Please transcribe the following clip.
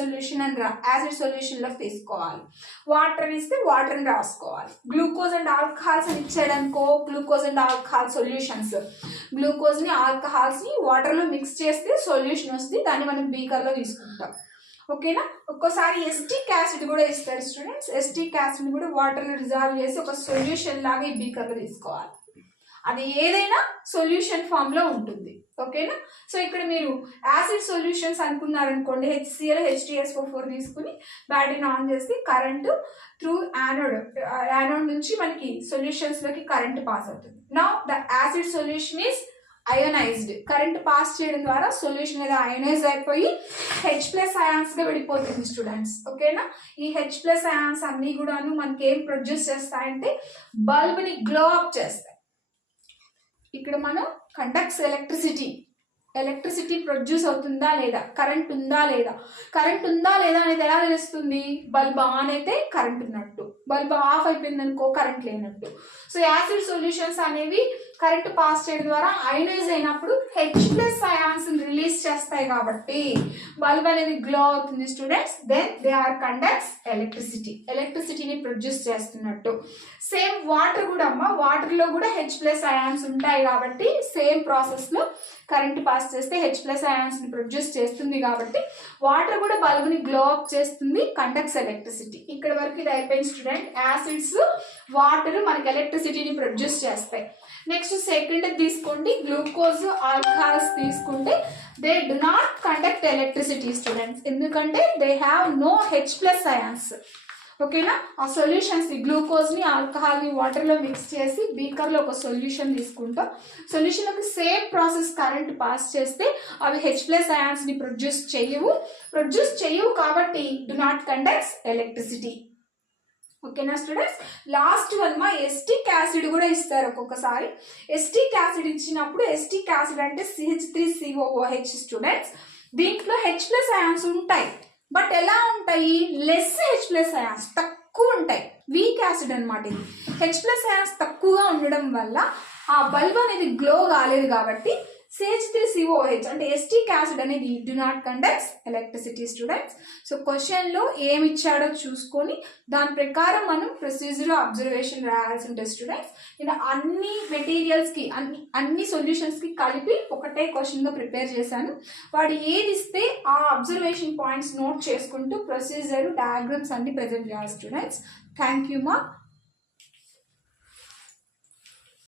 Solution అని acid సొల్యూషన్లో తీసుకోవాలి. Water ఇస్తే వాటర్ని రాసుకోవాలి. గ్లూకోజ్ అండ్ ఆల్కహాల్స్ అని ఇచ్చాడనుకో, గ్లూకోజ్ అండ్ ఆల్కహాల్ సొల్యూషన్స్, గ్లూకోజ్ని ఆల్కహాల్స్ని వాటర్లో మిక్స్ చేస్తే సొల్యూషన్ వస్తుంది, దాన్ని మనం బీకర్లో తీసుకుంటాం. ఓకేనా. ఒక్కోసారి ఎస్టిక్ యాసిడ్ కూడా ఇస్తారు స్టూడెంట్స్. ఎస్టిక్ యాసిడ్ కూడా వాటర్లో డిజాల్వ్ చేసి ఒక సొల్యూషన్ లాగా ఈ బీకర్లో తీసుకోవాలి. అది ఏదైనా సొల్యూషన్ ఫామ్లో ఉంటుంది. ఓకేనా. సో ఇక్కడ మీరు యాసిడ్ సొల్యూషన్స్ అనుకున్నారనుకోండి, HCl H2SO4 తీసుకుని బ్యాటరీని ఆన్ చేస్తే కరెంటు త్రూ యానోడ్ నుంచి మనకి సొల్యూషన్స్లోకి కరెంట్ పాస్ అవుతుంది. Now the acid solution is ionised. Current pass చేయడం ద్వారా సొల్యూషన్ అనేది అయోనైజ్ అయిపోయి H+ అయాన్స్గా విడిపోతుంది స్టూడెంట్స్. ఓకేనా. ఈ H+ అయాన్స్ అన్నీ కూడాను మనకి ఏం ప్రొడ్యూస్ చేస్తాయంటే బల్బ్ని గ్లో అప్ చేస్తాయి. ఇక్కడ మనం కండక్ట్స్ ఎలక్ట్రిసిటీ ప్రొడ్యూస్ అవుతుందా లేదా, కరెంట్ ఉందా లేదా, కరెంట్ ఉందా లేదా అనేది ఎలా తెలుస్తుంది? బల్బ్ ఆన్ అయితే కరెంట్ ఉన్నట్టు, బల్బ్ ఆఫ్ అయిపోయింది అనుకో కరెంట్ లేనట్టు. సో యాసిడ్ సొల్యూషన్స్ అనేవి కరెంట్ పాస్ చేయడం ద్వారా అయోనైజ్ అయినప్పుడు H+ అయాన్స్ రిలీజ్ చేస్తాయి కాబట్టి బల్బ్ అనేది గ్లో అవుతుంది students. Then they are conducts ఎలక్ట్రిసిటీని ప్రొడ్యూస్ చేస్తున్నట్టు. సేమ్ వాటర్ కూడా అమ్మ, వాటర్లో కూడా H+ అయాన్స్ ఉంటాయి కాబట్టి సేమ్ ప్రాసెస్లో కరెంట్ పాస్ చేస్తే H+ అయాన్స్ని ప్రొడ్యూస్ చేస్తుంది కాబట్టి వాటర్ కూడా బల్బ్ని గ్లో అప్ చేస్తుంది, కండక్ట్స్ ఎలక్ట్రిసిటీ. ఇక్కడ వరకు ఇది అయిపోయింది స్టూడెంట్. యాసిడ్స్, వాటర్ మనకి ఎలక్ట్రిసిటీని ప్రొడ్యూస్ చేస్తాయి. నెక్స్ట్ సెకండ్ తీసుకోండి, గ్లూకోజ్, ఆల్కహాల్స్ తీసుకుంటే they do not conduct electricity students, ఎందుకంటే they have no H+ ions. ఓకేనా. ఆ సొల్యూషన్స్ గ్లూకోజ్ని ఆల్కహాల్ని వాటర్లో మిక్స్ చేసి బీకర్లో ఒక సొల్యూషన్ తీసుకుంటాం. సొల్యూషన్లోకి సేమ్ ప్రాసెస్ కరెంట్ పాస్ చేస్తే అవి H+ అయాన్స్ని ప్రొడ్యూస్ చేయవు కాబట్టి డు నాట్ కండక్ట్స్ ఎలక్ట్రిసిటీ. ఓకేనా స్టూడెంట్స్. లాస్ట్ వన్ మా ఎస్టిక్ యాసిడ్ కూడా ఇస్తారు ఒక్కొక్కసారి. ఎస్టిక్ యాసిడ్ ఇచ్చినప్పుడు ఎస్టిక్ యాసిడ్ అంటే CH3COOH స్టూడెంట్స్. దీంట్లో H+ అయాన్స్ ఉంటాయి, బట్ ఎలా ఉంటాయి? లెస్ H+ అయాన్స్, తక్కువ ఉంటాయి. వీక్ యాసిడ్ అనమాట ఇది. H+ అయాన్స్ తక్కువగా ఉండడం వల్ల ఆ బల్బ్ అనేది గ్లో కాలేదు కాబట్టి CH3COOH అంటే ఎస్టిక్ యాసిడ్ అనేది do not conducts electricity students. So క్వశ్చన్లో ఏమి ఇచ్చాడో చూసుకొని దాని ప్రకారం మనం ప్రొసీజర్ అబ్జర్వేషన్ రాయాల్సి ఉంటుంది స్టూడెంట్స్. నేను అన్ని మెటీరియల్స్కి అన్ని సొల్యూషన్స్కి కలిపి ఒకటే క్వశ్చన్గా ప్రిపేర్ చేశాను. వాడు ఏది ఇస్తే ఆ అబ్జర్వేషన్ పాయింట్స్ నోట్ చేసుకుంటూ ప్రొసీజర్ డయాగ్రామ్స్ అన్ని ప్రెజెంట్ చేయాలి స్టూడెంట్స్. థ్యాంక్ యూ మా.